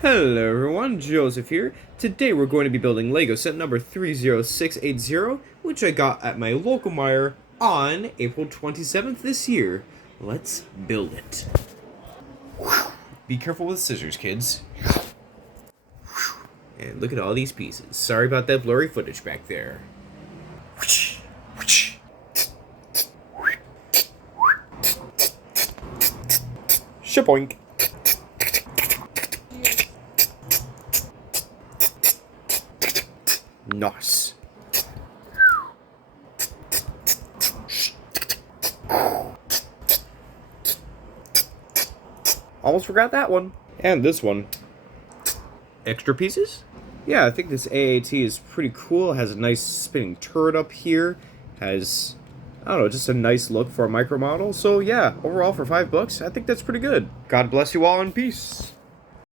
Hello everyone, Joseph here. Today we're going to be building Lego set number 30680, which I got at my local Meijer on April 27th this year. Let's build it. Be careful with scissors, kids. And look at all these pieces. Sorry about that blurry footage back there. Shaboink. Nice. Almost forgot that one. And this one. Extra pieces? Yeah, I think this AAT is pretty cool. It has a nice spinning turret up here. Has, I don't know, just a nice look for a micro model. So yeah, overall for $5, I think that's pretty good. God bless you all and peace.